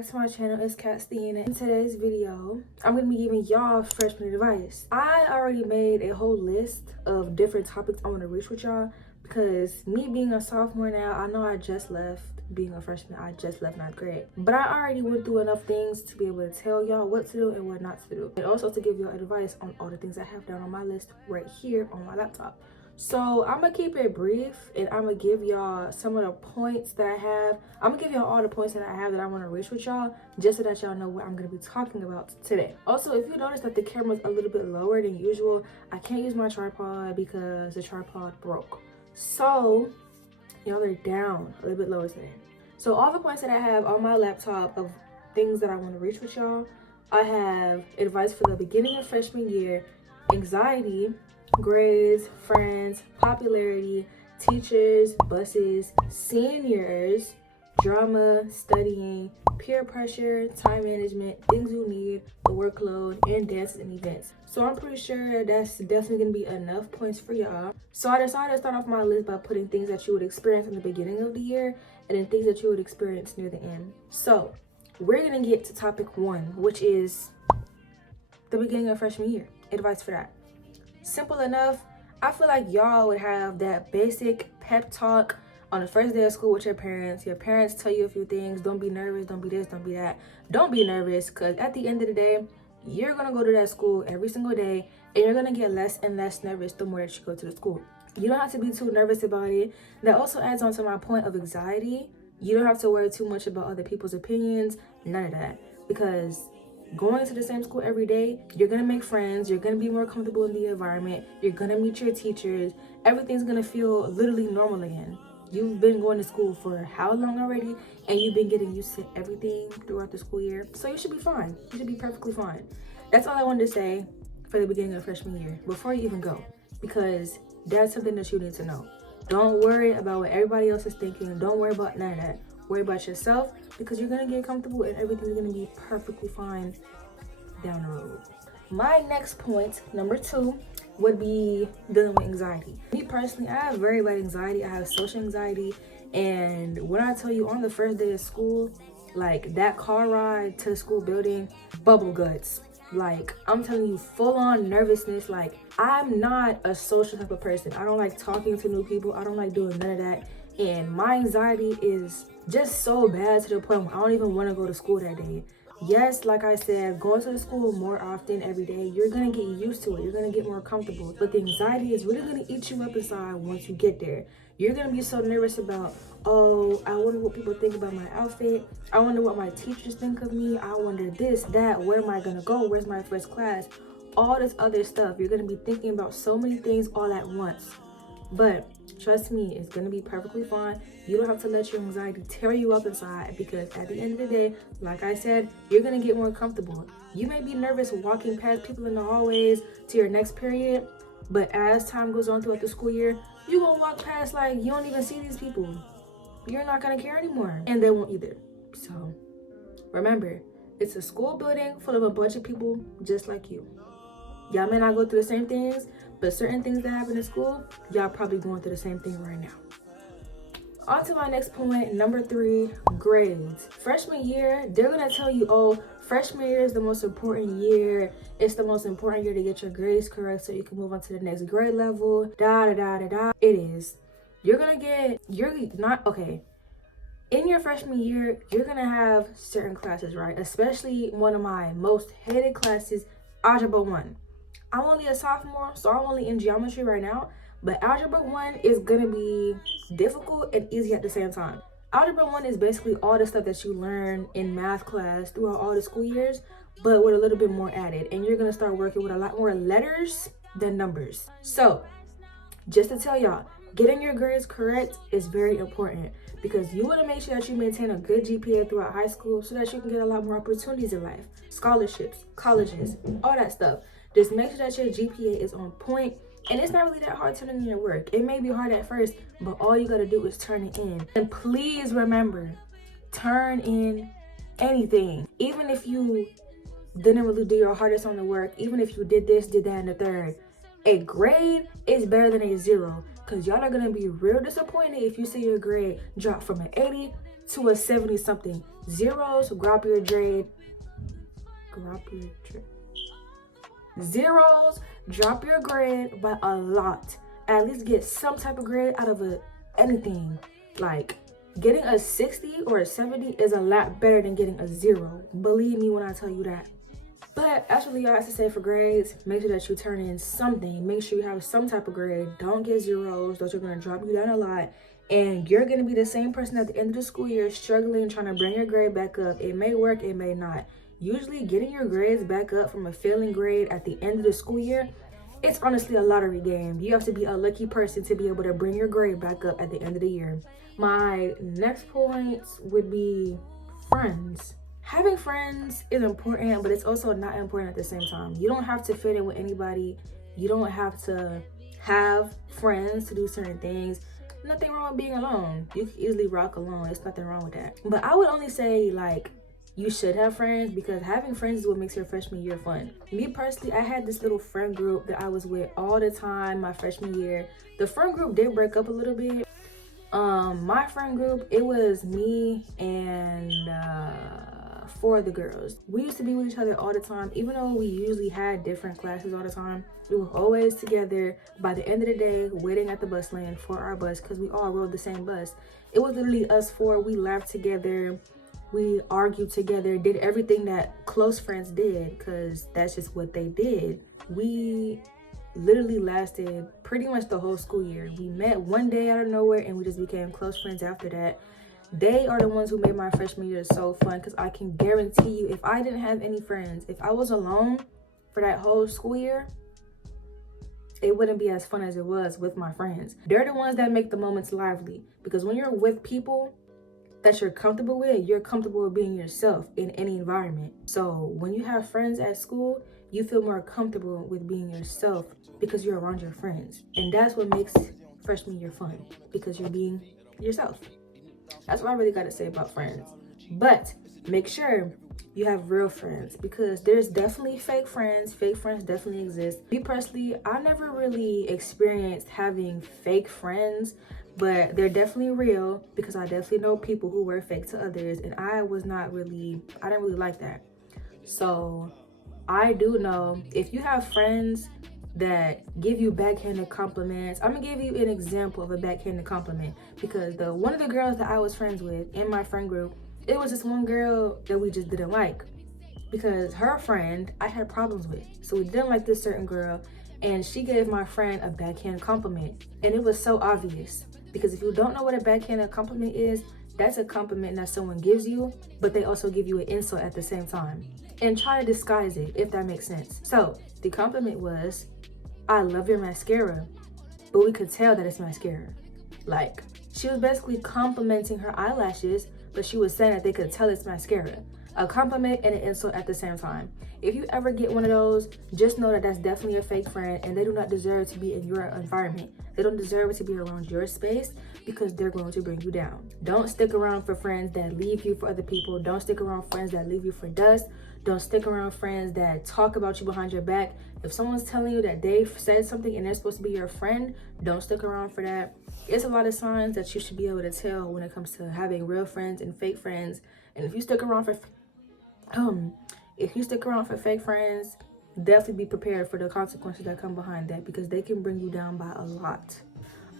back to my channel. It's Kastahenaa. In today's video, I'm going to be giving y'all freshman advice. I already made a whole list of different topics I want to reach with y'all because me being a sophomore now, I know I just left being a freshman. I just left 9th grade. But I already went through enough things to be able to tell y'all what to do and what not to do. And also to give y'all advice on all the things I have down on my list right here on my laptop. So I'm gonna keep it brief and I'm gonna give y'all some of the points that I have. I'm gonna give y'all all the points that I have that I want to reach with y'all just so that y'all know what I'm gonna be talking about today. Also, if you notice that the camera's a little bit lower than usual, I can't use my tripod because the tripod broke. So y'all are down a little bit lower today. So all the points that I have on my laptop of things that I want to reach with y'all, I have advice for the beginning of freshman year, anxiety, grades, friends, popularity, teachers, buses, seniors, drama, studying, peer pressure, time management, things you need, the workload, and dances and events. So I'm pretty sure that's definitely going to be enough points for y'all. So I decided to start off my list by putting things that you would experience in the beginning of the year and then things that you would experience near the end. So we're going to get to topic 1, which is the beginning of freshman year. Advice for that. Simple enough. I feel like y'all would have that basic pep talk on the first day of school with your parents. Your parents tell you a few things. Don't be nervous. Don't be this. Don't be that. Don't be nervous because at the end of the day, you're going to go to that school every single day and you're going to get less and less nervous the more that you go to the school. You don't have to be too nervous about it. That also adds on to my point of anxiety. You don't have to worry too much about other people's opinions. None of that. Because going to the same school every day, you're going to make friends. You're going to be more comfortable in the environment. You're going to meet your teachers. Everything's going to feel literally normal again. You've been going to school for how long already? And you've been getting used to everything throughout the school year. So you should be fine. You should be perfectly fine. That's all I wanted to say for the beginning of freshman year before you even go. Because that's something that you need to know. Don't worry about what everybody else is thinking. Don't worry about none of that. Worry about yourself because you're going to get comfortable and everything's going to be perfectly fine down the road. My next point, number 2, would be dealing with anxiety. Me personally, I have very bad anxiety. I have social anxiety. And when I tell you on the first day of school, like that car ride to the school building, bubble guts. Like, I'm telling you, full on nervousness. Like, I'm not a social type of person. I don't like talking to new people. I don't like doing none of that. And my anxiety is just so bad to the point where I don't even want to go to school that day. Yes, like I said, going to the school more often every day, you're going to get used to it. You're going to get more comfortable. But the anxiety is really going to eat you up inside once you get there. You're going to be so nervous about, oh, I wonder what people think about my outfit. I wonder what my teachers think of me. I wonder this, that, where am I going to go? Where's my first class? All this other stuff. You're going to be thinking about so many things all at once. But trust me, it's going to be perfectly fine. You don't have to let your anxiety tear you up inside because at the end of the day, like I said, you're going to get more comfortable. You may be nervous walking past people in the hallways to your next period, but as time goes on throughout the school year, you're going to walk past like you don't even see these people. You're not going to care anymore, and they won't either. So remember, it's a school building full of a bunch of people just like you. Y'all may not go through the same things, but certain things that happen in school, y'all probably going through the same thing right now. On to my next point, number 3, grades. Freshman year, they're going to tell you, oh, freshman year is the most important year. It's the most important year to get your grades correct so you can move on to the next grade level. It is. In your freshman year, you're going to have certain classes, right? Especially one of my most hated classes, Algebra 1. I'm only a sophomore, so I'm only in geometry right now. But Algebra 1 is going to be difficult and easy at the same time. Algebra 1 is basically all the stuff that you learn in math class throughout all the school years, but with a little bit more added. And you're going to start working with a lot more letters than numbers. So, just to tell y'all, getting your grades correct is very important because you want to make sure that you maintain a good GPA throughout high school so that you can get a lot more opportunities in life. Scholarships, colleges, all that stuff. Just make sure that your GPA is on point. And it's not really that hard turning in your work. It may be hard at first, but all you gotta do is turn it in. And please remember, turn in anything. Even if you didn't really do your hardest on the work, even if you did this, did that, and the third, a grade is better than a 0. Because y'all are gonna be real disappointed if you see your grade drop from an 80 to a 70 something. Zeros, drop your grade. Zeros, drop your grade by a lot. At least get some type of grade out of anything. Like, getting a 60 or a 70 is a lot better than getting a 0. Believe me when I tell you that. But as for y'all has to say for grades, make sure that you turn in something. Make sure you have some type of grade. Don't get zeros. Those are going to drop you down a lot. And you're going to be the same person at the end of the school year struggling, trying to bring your grade back up. It may work, it may not. Usually getting your grades back up from a failing grade at the end of the school year, it's honestly a lottery game. You have to be a lucky person to be able to bring your grade back up at the end of the year. My next point would be friends. Having friends is important, but it's also not important at the same time. You don't have to fit in with anybody. You don't have to have friends to do certain things. Nothing wrong with being alone. You can easily rock alone. There's nothing wrong with that. But I would only say, like, you should have friends, because having friends is what makes your freshman year fun. Me personally, I had this little friend group that I was with all the time my freshman year. The friend group did break up a little bit. My friend group, it was me and 4 of the girls. We used to be with each other all the time. Even though we usually had different classes all the time, we were always together. By the end of the day, waiting at the bus lane for our bus, because we all rode the same bus. It was literally us 4. We laughed together. We argued together, did everything that close friends did, because that's just what they did. We literally lasted pretty much the whole school year. We met one day out of nowhere and we just became close friends after that. They are the ones who made my freshman year so fun, because I can guarantee you, if I didn't have any friends, if I was alone for that whole school year, it wouldn't be as fun as it was with my friends. They're the ones that make the moments lively, because when you're with people that you're comfortable with, you're comfortable with being yourself in any environment. So when you have friends at school, you feel more comfortable with being yourself because you're around your friends. And that's what makes freshman year fun, because you're being yourself. That's what I really got to say about friends. But make sure you have real friends, because there's definitely fake friends. Fake friends definitely exist. Me personally, I never really experienced having fake friends, but they're definitely real, because I definitely know people who were fake to others, and I didn't really like that. So I do know, if you have friends that give you backhanded compliments, I'm gonna give you an example of a backhanded compliment, because one of the girls that I was friends with in my friend group, it was this one girl that we just didn't like, because her friend I had problems with. So we didn't like this certain girl, and she gave my friend a backhanded compliment, and it was so obvious. Because if you don't know what a backhanded compliment is, that's a compliment that someone gives you, but they also give you an insult at the same time. And try to disguise it, if that makes sense. So the compliment was, "I love your mascara," but we could tell that it's mascara. Like, she was basically complimenting her eyelashes, but she was saying that they could tell it's mascara. A compliment and an insult at the same time. If you ever get one of those, just know that that's definitely a fake friend, and they do not deserve to be in your environment. They don't deserve to be around your space, because they're going to bring you down. Don't stick around for friends that leave you for other people. Don't stick around friends that leave you for dust. Don't stick around friends that talk about you behind your back. If someone's telling you that they've said something and they're supposed to be your friend, don't stick around for that. It's a lot of signs that you should be able to tell when it comes to having real friends and fake friends. And if you stick around for fake friends, definitely be prepared for the consequences that come behind that, because they can bring you down by a lot.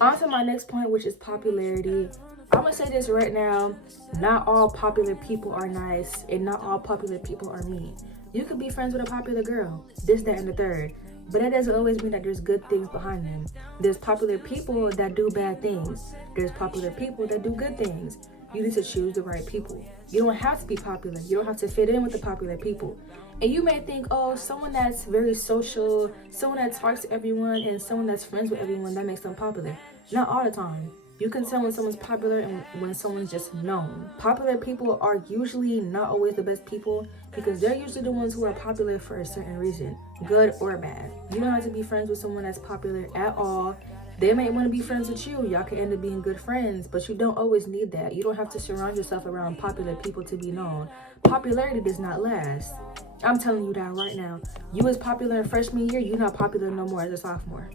On to my next point, which is popularity. I'm gonna say this right now, not all popular people are nice, and not all popular people are mean. You could be friends with a popular girl, this, that, and the third, but that doesn't always mean that there's good things behind them. There's popular people that do bad things. There's popular people that do good things. You need to choose the right people. You don't have to be popular. You don't have to fit in with the popular people. And you may think, oh, someone that's very social, someone that talks to everyone, and someone that's friends with everyone, that makes them popular. Not all the time. You can tell when someone's popular and when someone's just known. Popular people are usually not always the best people, because they're usually the ones who are popular for a certain reason, good or bad. You don't have to be friends with someone that's popular at all. They might want to be friends with you. Y'all can end up being good friends, but you don't always need that. You don't have to surround yourself around popular people to be known. Popularity does not last. I'm telling you that right now. You was popular in freshman year, you're not popular no more as a sophomore.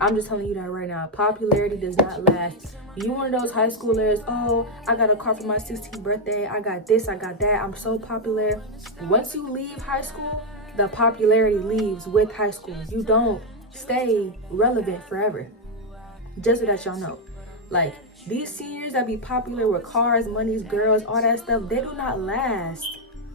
I'm just telling you that right now. Popularity does not last. You one of those high schoolers, oh, I got a car for my 16th birthday. I got this, I got that. I'm so popular. Once you leave high school, the popularity leaves with high school. You don't stay relevant forever. Just so that y'all know. Like, these seniors that be popular with cars, monies, girls, all that stuff, they do not last.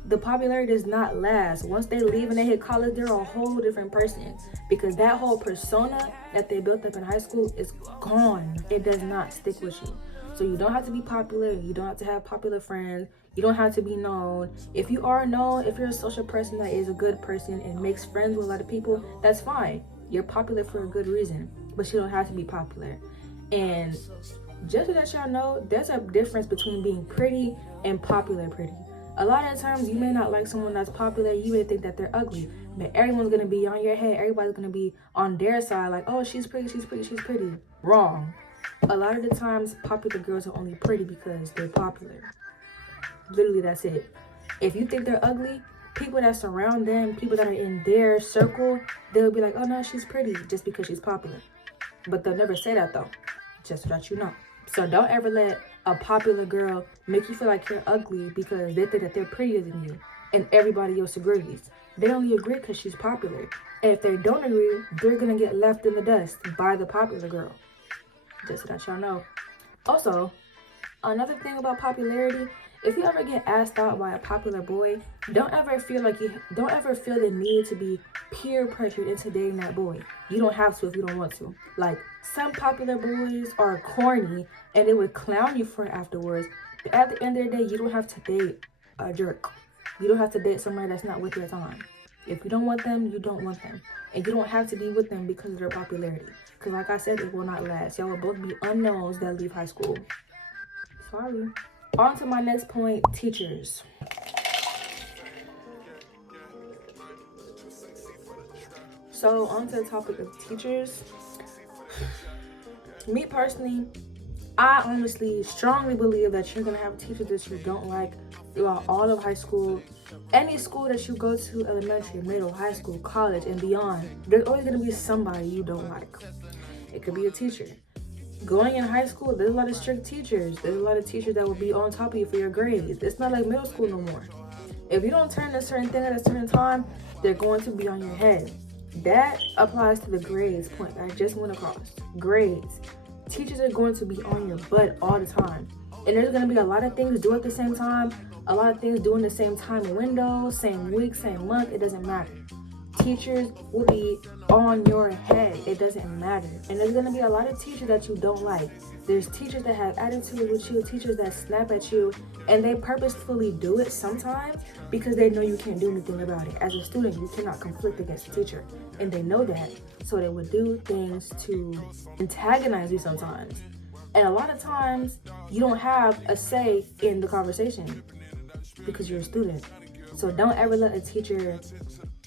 The popularity does not last. Once they leave and they hit college, they're a whole different person, because that whole persona that they built up in high school is gone. It does not stick with you. So you don't have to be popular. You don't have to have popular friends. You don't have to be known. If you are known, if you're a social person that is a good person and makes friends with a lot of people, that's fine. You're popular for a good reason, but you don't have to be popular. And just so that y'all know, there's a difference between being pretty and popular pretty. A lot of the times you may not like someone that's popular, you may think that they're ugly, but everyone's gonna be on your head. Everybody's gonna be on their side, like, oh, she's pretty, she's pretty, she's pretty. Wrong. A lot of the times popular girls are only pretty because they're popular. Literally, that's it. If you think they're ugly, people that surround them, people that are in their circle, they'll be like, oh no, she's pretty just because she's popular. But they'll never say that though, just so that you know. So don't ever let a popular girl make you feel like you're ugly because they think that they're prettier than you and everybody else agrees. They only agree because she's popular. And if they don't agree, they're gonna get left in the dust by the popular girl. Just so that y'all know. Also, another thing about popularity, if you ever get asked out by a popular boy, don't ever feel the need to be peer pressured into dating that boy. You don't have to if you don't want to. Like, some popular boys are corny and they would clown you for it afterwards. But at the end of the day, you don't have to date a jerk. You don't have to date somebody that's not with your time. If you don't want them, you don't want them. And you don't have to be with them because of their popularity. Because like I said, it will not last. Y'all will both be unknowns that leave high school. Sorry. On to my next point, teachers. So on to the topic of teachers. Me personally, I honestly strongly believe that you're gonna have teachers that you don't like throughout all of high school. Any school that you go to, elementary, middle, high school, college, and beyond, there's always gonna be somebody you don't like. It could be a teacher. Going in high school, there's a lot of strict teachers. There's a lot of teachers that will be on top of you for your grades. It's not like middle school no more. If you don't turn a certain thing at a certain time, they're going to be on your head. That applies to the grades point I just went across. Grades. Teachers are going to be on your butt all the time. And there's going to be a lot of things due at the same time. A lot of things due in the same time window, same week, same month. It doesn't matter. Teachers will be on your head. It doesn't matter. And there's going to be a lot of teachers that you don't like. There's teachers that have attitude with you, teachers that snap at you, and they purposefully do it sometimes because they know you can't do anything about it. As a student, you cannot conflict against a teacher, and they know that. So they would do things to antagonize you sometimes. And a lot of times, you don't have a say in the conversation because you're a student. So don't ever let a teacher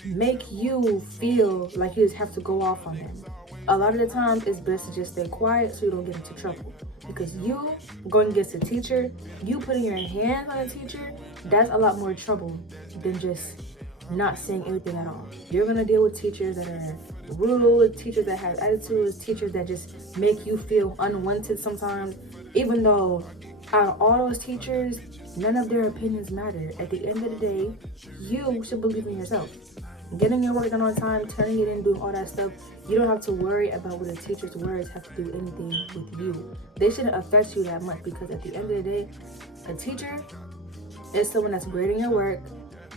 make you feel like you just have to go off on them. A lot of the times, it's best to just stay quiet so you don't get into trouble. Because you going against a teacher, you putting your hands on a teacher, that's a lot more trouble than just not saying anything at all. You're going to deal with teachers that are rude, teachers that have attitudes, teachers that just make you feel unwanted sometimes. Even though out of all those teachers, none of their opinions matter. At the end of the day, you should believe in yourself. Getting your work done on time, turning it in, doing all that stuff, you don't have to worry about what a teacher's words have to do anything with you. They shouldn't affect you that much because at the end of the day, a teacher is someone that's grading your work,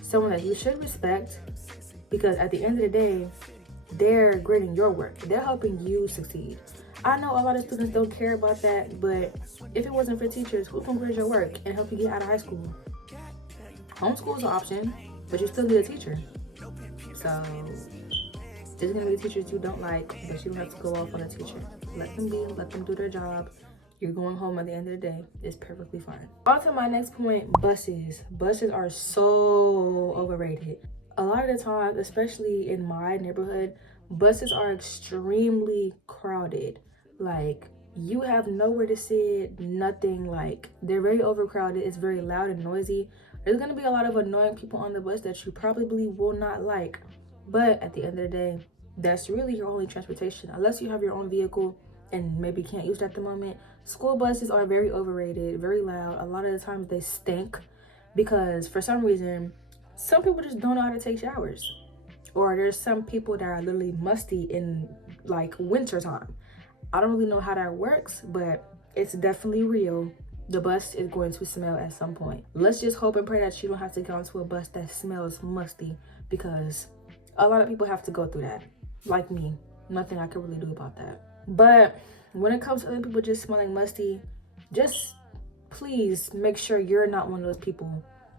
someone that you should respect, because at the end of the day, they're grading your work. They're helping you succeed. I know a lot of students don't care about that, but if it wasn't for teachers, who can grade your work and help you get out of high school? Homeschool is an option, but you still need a teacher. So there's gonna be teachers you don't like, but you don't have to go off on a teacher. Let them be, let them do their job. You're going home at the end of the day. It's perfectly fine. On to my next point, buses. Buses are so overrated. A lot of the time, especially in my neighborhood, buses are extremely crowded. Like, you have nowhere to sit, nothing. Like, they're very overcrowded. It's very loud and noisy. There's gonna be a lot of annoying people on the bus that you probably will not like. But at the end of the day, That's really your only transportation, unless you have your own vehicle and maybe can't use it at the moment. School buses are very overrated, very loud. A lot of the times they stink because for some reason, some people just don't know how to take showers. Or there's some people that are literally musty in like winter time. I don't really know how that works, but it's definitely real. The bus is going to smell at some point. Let's just hope and pray that you don't have to get onto a bus that smells musty, because a lot of people have to go through that. Like me, nothing I can really do about that. But when it comes to other people just smelling musty, just please make sure you're not one of those people,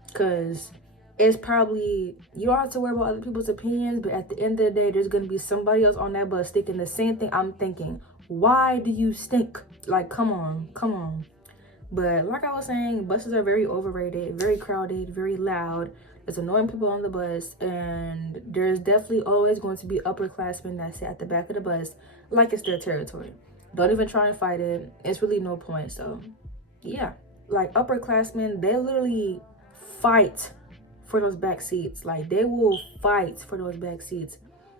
because it's probably, you don't have to worry about other people's opinions, but at the end of the day, there's going to be somebody else on that bus thinking the same thing I'm thinking. Why do you stink? Like, come on. But like I was saying, buses are very overrated, very crowded, very loud. There's annoying people on the bus, and there's definitely always going to be upperclassmen that sit at the back of the bus like it's their territory. Don't even try and fight it. It's really no point. So yeah, like upperclassmen, they literally fight for those back seats. Like, they will fight for those back seats.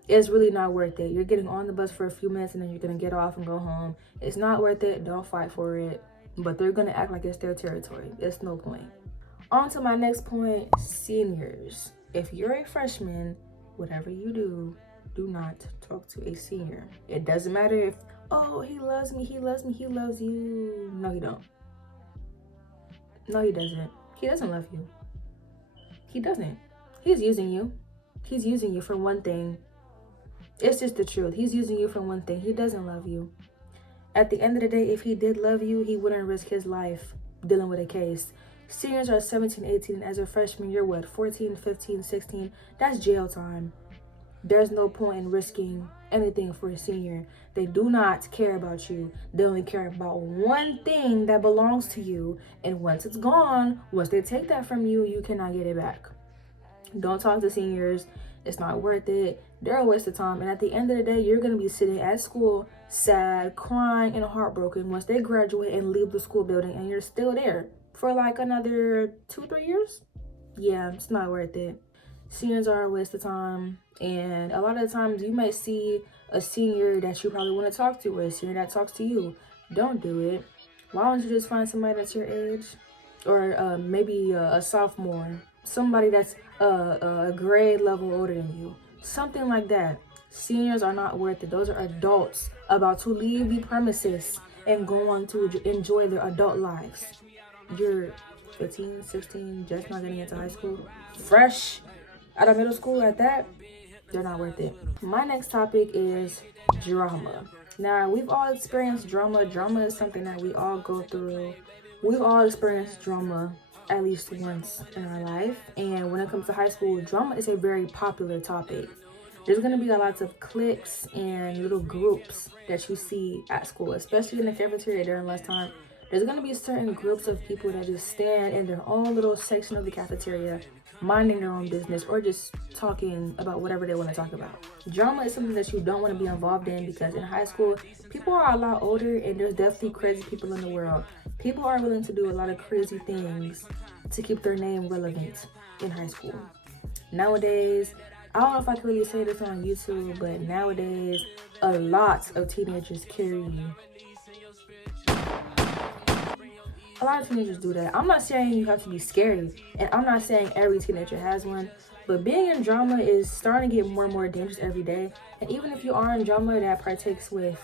It's really not worth it. You're getting on the bus for a few minutes and then you're gonna get off and go home. It's not worth it. Don't fight for it. But they're gonna act like it's their territory. It's no point. On to my next point, seniors. If you're a freshman, whatever you do, do not talk to a senior. It doesn't matter if, oh, he loves me, he loves you. No, he don't. No, he doesn't. He doesn't love you. He doesn't. He's using you. He's using you for one thing. It's just the truth. He's using you for one thing. He doesn't love you. At the end of the day, if he did love you, he wouldn't risk his life dealing with a case. Seniors are 17, 18. As a freshman, you're what, 14, 15, 16? That's jail time. There's no point in risking anything for a senior. They do not care about you. They only care about one thing that belongs to you. And once it's gone, once they take that from you, you cannot get it back. Don't talk to seniors. It's not worth it. They're a waste of time. And at the end of the day, you're going to be sitting at school, sad, crying, and heartbroken once they graduate and leave the school building, and you're still there for like another 2-3 years. Yeah, it's not worth it. Seniors are a waste of time. And a lot of times you might see a senior that you probably want to talk to, or a senior that talks to you. Don't do it. Why don't you just find somebody that's your age? Or maybe a sophomore. Somebody that's a grade level older than you. Something like that. Seniors are not worth it. Those are adults about to leave the premises and go on to enjoy their adult lives. You're 15, 16, just not getting into high school. Fresh out of middle school at that. They're not worth it. My next topic is drama. Now, we've all experienced drama. Drama is something that we all go through. We've all experienced drama at least once in our life. And when it comes to high school, drama is a very popular topic. There's going to be a lot of cliques and little groups that you see at school, especially in the cafeteria during lunchtime. There's going to be certain groups of people that just stand in their own little section of the cafeteria, minding their own business, or just talking about whatever they want to talk about. Drama is something that you don't want to be involved in, because in high school, people are a lot older and there's definitely crazy people in the world. People are willing to do a lot of crazy things to keep their name relevant in high school. Nowadays, I don't know if I can really say this on YouTube, but nowadays, a lot of teenagers carry you. A lot of teenagers do that. I'm not saying you have to be scary, and I'm not saying every teenager has one, but being in drama is starting to get more and more dangerous every day. And even if you are in drama that partakes with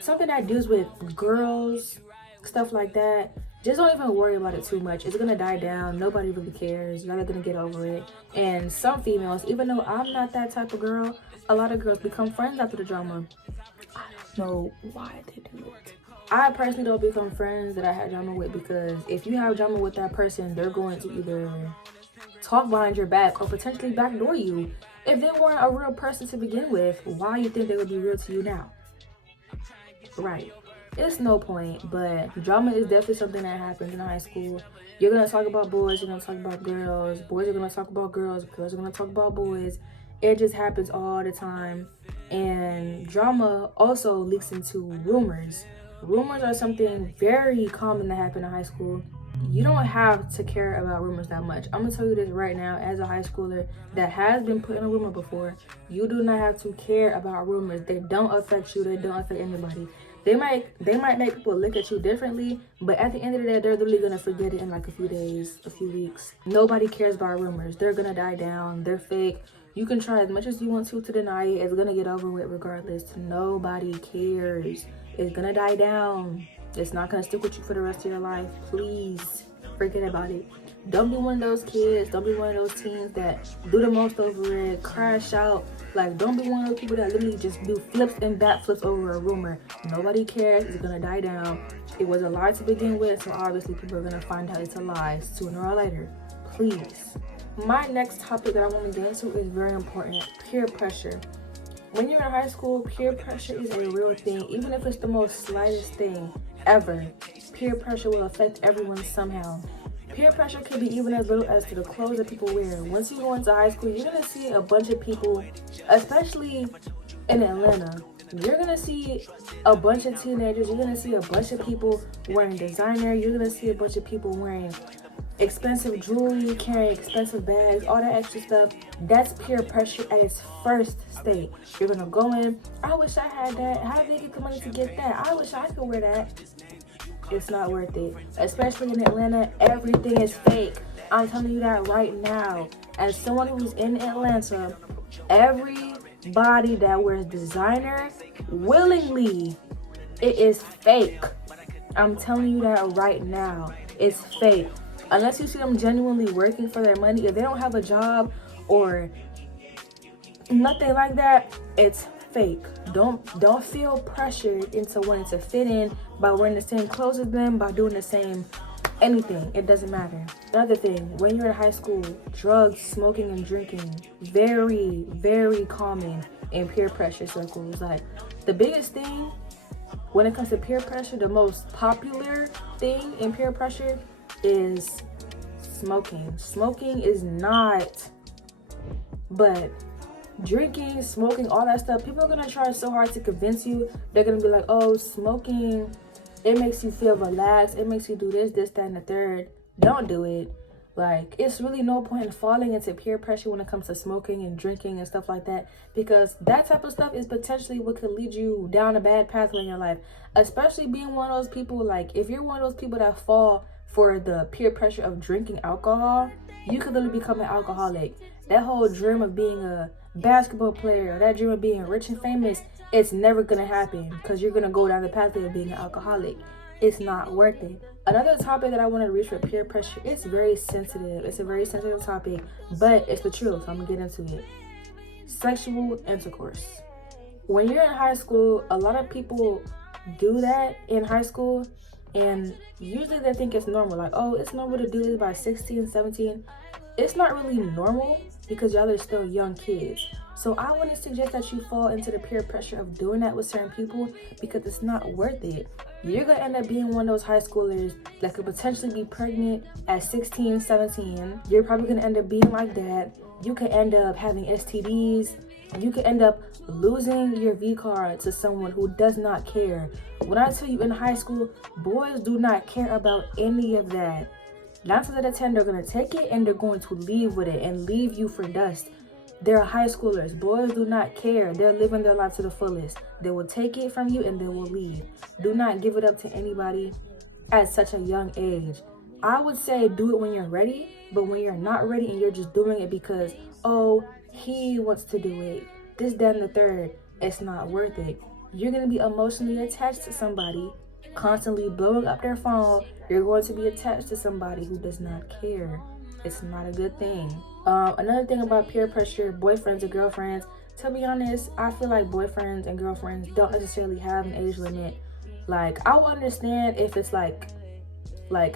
something that deals with girls, stuff like that, just don't even worry about it too much. It's gonna die down. Nobody really cares. Y'all are gonna get over it. And some females, even though I'm not that type of girl, a lot of girls become friends after the drama. I don't know why they do it. I personally don't become friends that I had drama with, because if you have drama with that person, they're going to either talk behind your back or potentially backdoor you. If they weren't a real person to begin with, why do you think they would be real to you now? Right. It's no point, but drama is definitely something that happens in high school. You're going to talk about boys, you're going to talk about girls. Boys are going to talk about girls, girls are going to talk about boys. It just happens all the time. And drama also leaks into rumors. Rumors are something very common to happen in high school. you don't have to care about rumors that much. I'm gonna tell you this right now, as a high schooler that has been put in a rumor before, you do not have to care about rumors. They don't affect you. They don't affect anybody. They might make people look at you differently, but at the end of the day, they're literally gonna forget it in like a few days, a few weeks. Nobody cares about rumors. They're gonna die down. They're fake. You can try as much as you want to deny it. It's gonna get over with regardless. Nobody cares. It's gonna die down. It's not gonna stick with you for the rest of your life. Please forget about it. Don't be one of those kids. Don't be one of those teens that do the most over it, crash out. Like, don't be one of those people that literally just do flips and backflips over a rumor. Nobody cares. It's gonna die down. It was a lie to begin with, so obviously people are gonna find out it's a lie sooner or later. Please. My next topic that I want to get into is very important. Peer pressure. When you're in high school, peer pressure is a real thing. Even if it's the most slightest thing ever, peer pressure will affect everyone somehow. Peer pressure can be even as little as to the clothes that people wear. Once you go into high school, you're going to see a bunch of people, especially in Atlanta, you're going to see a bunch of teenagers, you're going to see a bunch of people wearing designer, you're going to see a bunch of people wearing expensive jewelry, carrying expensive bags, all that extra stuff. That's peer pressure at its first state. You're gonna go in, I wish I had that. How did they get the money to get that? I wish I could wear that. It's not worth it. Especially in Atlanta, everything is fake. I'm telling you that right now. As someone who's in Atlanta, everybody that wears designer willingly, it is fake. I'm telling you that right now. It's fake. Unless you see them genuinely working for their money, if they don't have a job or nothing like that, it's fake. Don't feel pressured into wanting to fit in by wearing the same clothes as them, by doing the same anything. It doesn't matter. Another thing, when you're in high school, drugs, smoking, and drinking, very, very common in peer pressure circles. Like, the biggest thing when it comes to peer pressure, the most popular thing in peer pressure is smoking. Smoking is not, but drinking, smoking, all that stuff, people are gonna try so hard to convince you. They're gonna be like, oh, smoking, it makes you feel relaxed, it makes you do this, that, and the third. Don't do it. Like, it's really no point in falling into peer pressure when it comes to smoking and drinking and stuff like that, because that type of stuff is potentially what could lead you down a bad pathway in your life. Especially being one of those people, like, if you're one of those people that fall for the peer pressure of drinking alcohol, you could literally become an alcoholic. That whole dream of being a basketball player, or that dream of being rich and famous, it's never gonna happen, because you're gonna go down the pathway of being an alcoholic. It's not worth it. Another topic that I want to reach with peer pressure, it's very sensitive. It's a very sensitive topic, but it's the truth, so I'm gonna get into it. Sexual intercourse. When you're in high school, a lot of people do that in high school, and usually they think it's normal. Like, oh, it's normal to do this by 16, 17. It's not really normal, because y'all are still young kids. So I wouldn't suggest that you fall into the peer pressure of doing that with certain people, because it's not worth it. You're gonna end up being one of those high schoolers that could potentially be pregnant at 16, 17. You're probably gonna end up being like that. You could end up having STDs. You could end up losing your V card to someone who does not care. When I tell you, in high school, boys do not care about any of that. 9 times out of 10, they're gonna take it and they're going to leave with it and leave you for dust. They're high schoolers. Boys do not care. They're living their life to the fullest. They will take it from you and they will leave. Do not give it up to anybody at such a young age. I would say do it when you're ready, but when you're not ready and you're just doing it because, oh, he wants to do it, this, that, and the third, it's not worth it. You're going to be emotionally attached to somebody, constantly blowing up their phone. You're going to be attached to somebody who does not care. It's not a good thing. Another thing about peer pressure, boyfriends and girlfriends. To be honest, I feel like boyfriends and girlfriends don't necessarily have an age limit. Like, I would understand if it's like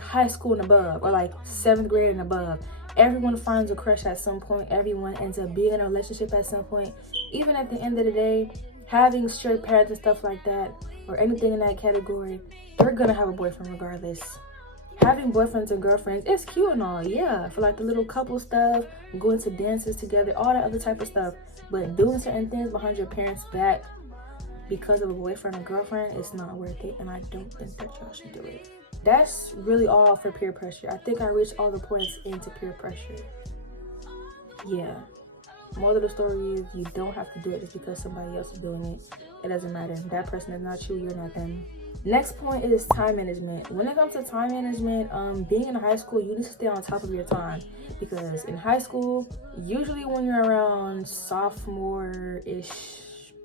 high school and above, or like 7th grade and above. Everyone finds a crush at some point. Everyone ends up being in a relationship at some point. Even at the end of the day, having strict parents and stuff like that, or anything in that category, they're gonna have a boyfriend regardless. Having boyfriends and girlfriends, it's cute and all, yeah, for like the little couple stuff, going to dances together, all that other type of stuff. But doing certain things behind your parents' back because of a boyfriend or girlfriend, it's not worth it, and I don't think that y'all should do it. that's really all for peer pressure. I think I reached all the points into peer pressure. Yeah. Moral of the story is you don't have to do it just because somebody else is doing it. It doesn't matter. That person is not you, you're not them. Next point is time management. When it comes to time management, being in high school, you need to stay on top of your time, because in high school, usually when you're around sophomore-ish,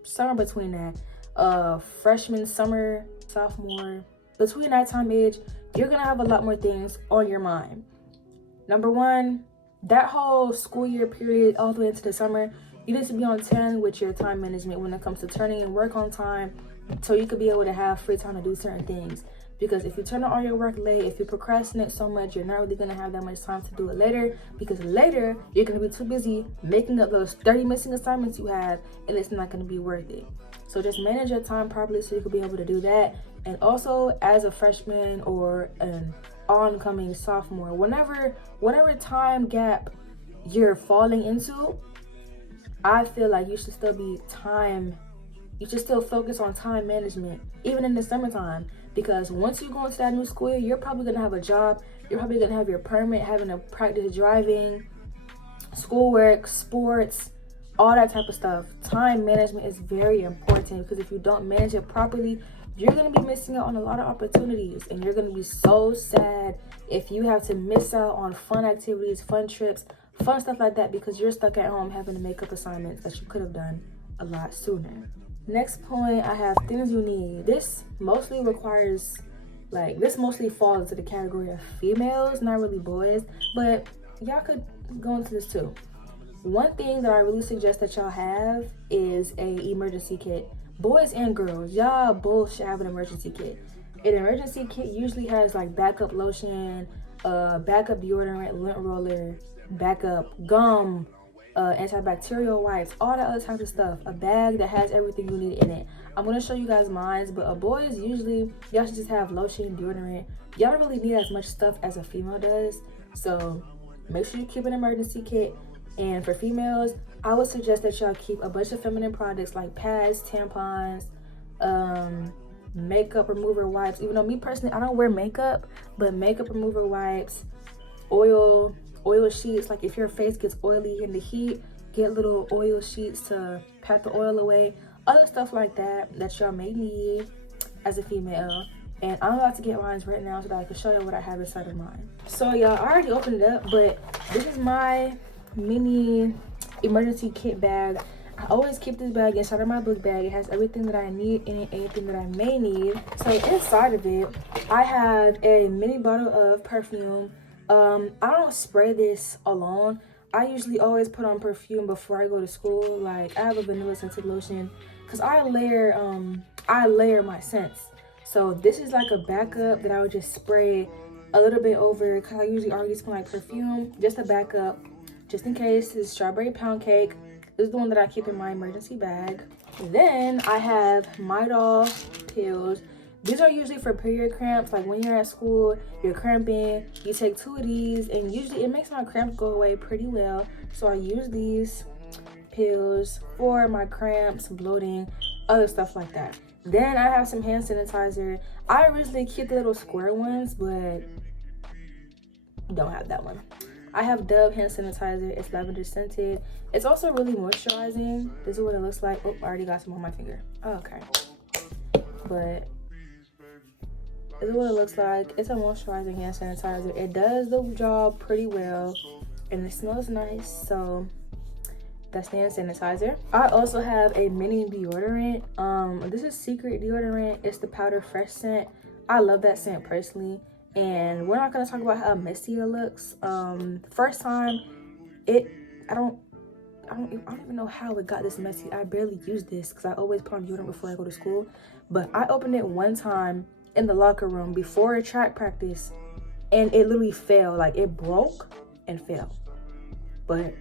somewhere between that, freshman, summer, sophomore, between that time age, you're gonna have a lot more things on your mind. Number one, that whole school year period all the way into the summer, you need to be on 10 with your time management when it comes to turning in work on time, so you could be able to have free time to do certain things. Because if you turn in all your work late, if you procrastinate so much, you're not really going to have that much time to do it later, because later you're going to be too busy making up those 30 missing assignments you have, and it's not going to be worth it. So just manage your time properly so you can be able to do that. And also, as a freshman or an oncoming sophomore, whatever time gap you're falling into, I feel like you should still focus on time management, even in the summertime. Because once you go into that new school year, you're probably gonna have a job, you're probably gonna have your permit, having to practice driving, schoolwork, sports, all that type of stuff. Time management is very important, because if you don't manage it properly, you're gonna be missing out on a lot of opportunities, and you're gonna be so sad if you have to miss out on fun activities, fun trips, fun stuff like that, because you're stuck at home having to make up assignments that you could have done a lot sooner. Next point, I have things you need. This mostly falls into the category of females, not really boys, but y'all could go into this too. One thing that I really suggest that y'all have is a emergency kit. Boys and girls, y'all both should have an emergency kit. An emergency kit usually has like backup lotion, backup deodorant, lint roller, backup gum, antibacterial wipes, all that other type of stuff. A bag that has everything you need in it. I'm gonna show you guys mine, but boys usually, y'all should just have lotion, deodorant. Y'all don't really need as much stuff as a female does, so make sure you keep an emergency kit. And for females, I would suggest that y'all keep a bunch of feminine products like pads, tampons, makeup remover wipes. Even though me personally, I don't wear makeup, but makeup remover wipes, oil sheets. Like if your face gets oily in the heat, get little oil sheets to pat the oil away. Other stuff like that y'all may need as a female. And I'm about to get mine right now so that I can show you what I have inside of mine. So y'all, I already opened it up, but this is my mini emergency kit bag. I always keep this bag inside of my book bag. It has everything that I need in it, anything that I may need. So inside of it, I have a mini bottle of perfume. I don't spray this alone. I usually always put on perfume before I go to school. Like I have a vanilla scented lotion, because I layer my scents. So this is like a backup that I would just spray a little bit over, because I usually already smell like perfume. Just a backup, just in case. This is strawberry pound cake. This is the one that I keep in my emergency bag. Then I have Midol pills. These are usually for period cramps. Like when you're at school, you're cramping, you take 2 of these, and usually it makes my cramps go away pretty well. So I use these pills for my cramps, bloating, other stuff like that. Then I have some hand sanitizer. I originally keep the little square ones, but don't have that one. I have Dove hand sanitizer. It's lavender scented. It's also really moisturizing. This is what it looks like. Oh, I already got some on my finger. Oh, okay. But this is what it looks like. It's a moisturizing hand sanitizer. It does the job pretty well, and it smells nice. So that's the hand sanitizer. I also have a mini deodorant. This is Secret deodorant. It's the powder fresh scent. I love that scent personally, and we're not gonna talk about how messy it looks. First time, I don't even know how it got this messy. I barely use this because I always put on deodorant before I go to school. But I opened it one time in the locker room before a track practice, and it literally fell. Like it broke and fell. But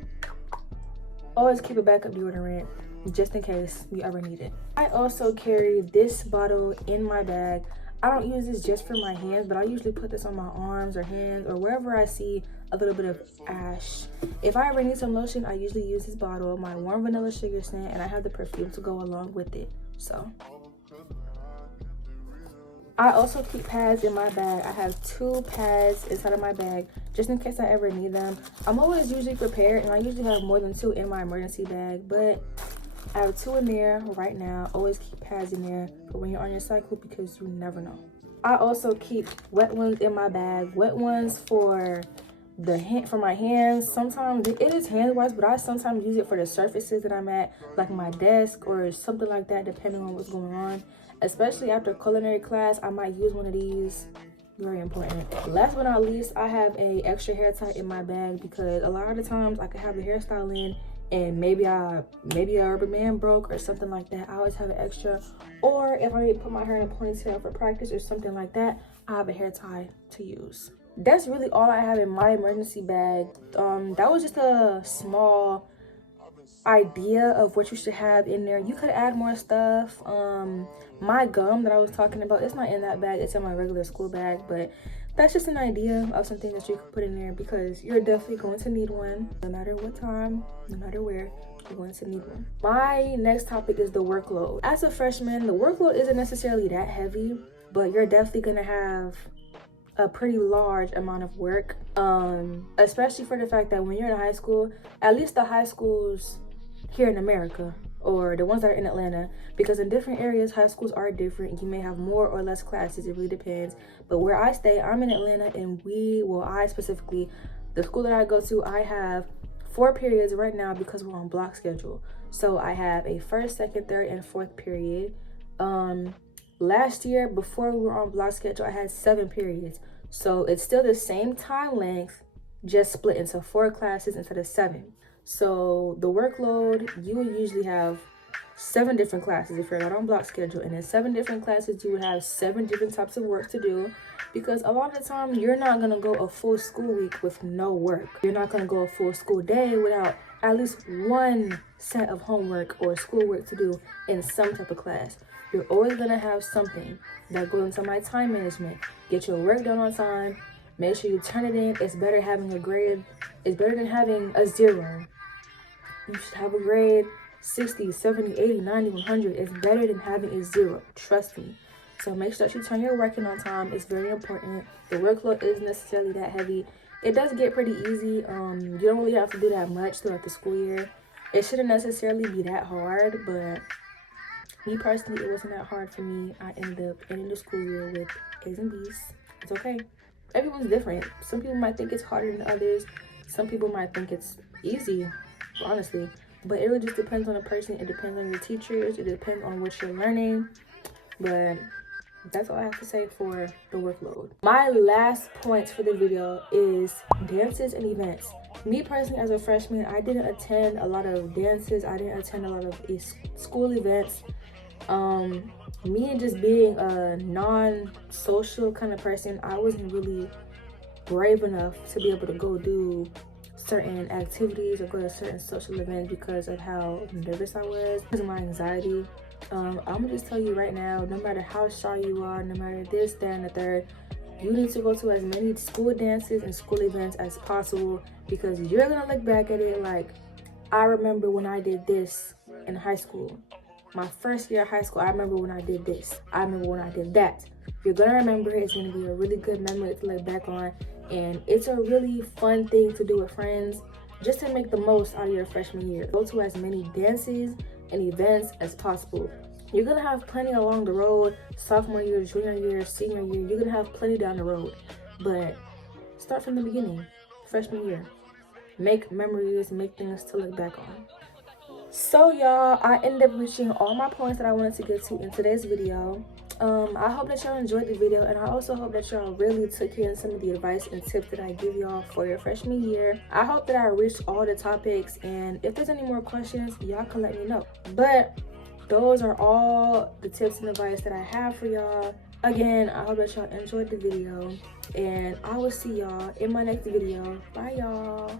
always keep a backup deodorant just in case you ever need it. I also carry this bottle in my bag. I don't use this just for my hands, but I usually put this on my arms or hands or wherever I see a little bit of ash. If I ever need some lotion, I usually use this bottle, my warm vanilla sugar scent, and I have the perfume to go along with it. So I also keep pads in my bag. I have 2 pads inside of my bag just in case I ever need them. I'm always usually prepared, and I usually have more than 2 in my emergency bag, but I have 2 in there right now. Always keep pads in there for when you're on your cycle because you never know. I also keep wet ones in my bag. Wet ones for my hands. Sometimes it is hand wipes, but I sometimes use it for the surfaces that I'm at, like my desk or something like that, depending on what's going on. Especially after culinary class, I might use one of these. Very important. Last but not least, I have a extra hair tie in my bag because a lot of the times I could have the hairstyle in and maybe a rubber band broke or something like that. I always have an extra. Or if I need to put my hair in a ponytail for practice or something like that, I have a hair tie to use. That's really all I have in my emergency bag. That was just a small idea of what you should have in there. You could add more stuff. My gum that I was talking about, it's not in that bag, it's in my regular school bag, but that's just an idea of something that you could put in there because you're definitely going to need one. No matter what time, no matter where, you're going to need one. My next topic is the workload. As a freshman, the workload isn't necessarily that heavy, but you're definitely gonna have a pretty large amount of work, especially for the fact that when you're in high school, at least the high schools here in America, or the ones that are in Atlanta, because in different areas high schools are different. You may have more or less classes, it really depends. But where I stay, I'm in Atlanta, and I specifically, the school that I go to, I have 4 periods right now because we're on block schedule. So I have a first, second, third, and fourth period. Last year, before we were on block schedule, I had 7 periods. So it's still the same time length, just split into 4 classes instead of 7. So the workload, you would usually have 7 different classes if you're not on block schedule. And in 7 different classes, you would have 7 different types of work to do. Because a lot of the time, you're not going to go a full school week with no work. You're not going to go a full school day without at least 1 set of homework or schoolwork to do in some type of class. You're always going to have something that goes into my time management. Get your work done on time. Make sure you turn it in. It's better having a grade. It's better than having a 0. You should have a grade 60, 70, 80, 90, 100. It's better than having a 0. Trust me. So make sure that you turn your work in on time. It's very important. The workload isn't necessarily that heavy. It does get pretty easy. You don't really have to do that much throughout the school year. It shouldn't necessarily be that hard, but me personally, it wasn't that hard for me. I ended up ending the school year with A's and B's. It's okay. Everyone's different. Some people might think it's harder than others. Some people might think it's easy, honestly. But it really just depends on the person. It depends on your teachers. It depends on what you're learning. But that's all I have to say for the workload. My last points for the video is dances and events. Me personally, as a freshman, I didn't attend a lot of dances. I didn't attend a lot of school events. Me just being a non-social kind of person, I wasn't really brave enough to be able to go do certain activities or go to certain social events because of how nervous I was, because of my anxiety. I'm gonna just tell you right now, no matter how shy you are, no matter this, that, and the third, you need to go to as many school dances and school events as possible, because you're gonna look back at it like, I remember when I did this in high school. My first year of high school, I remember when I did this. I remember when I did that. You're gonna remember it. It's gonna be a really good memory to look back on, and it's a really fun thing to do with friends, just to make the most out of your freshman year. Go to as many dances and events as possible. You're gonna have plenty along the road, sophomore year, junior year, senior year. You're gonna have plenty down the road, but start from the beginning, freshman year. Make memories, make things to look back on. So y'all, I ended up reaching all my points that I wanted to get to in today's video. I hope that y'all enjoyed the video, and I also hope that y'all really took in some of the advice and tips that I give y'all for your freshman year. I hope that I reached all the topics, and if there's any more questions, y'all can let me know. But those are all the tips and advice that I have for y'all. Again, I hope that y'all enjoyed the video, and I will see y'all in my next video. Bye y'all.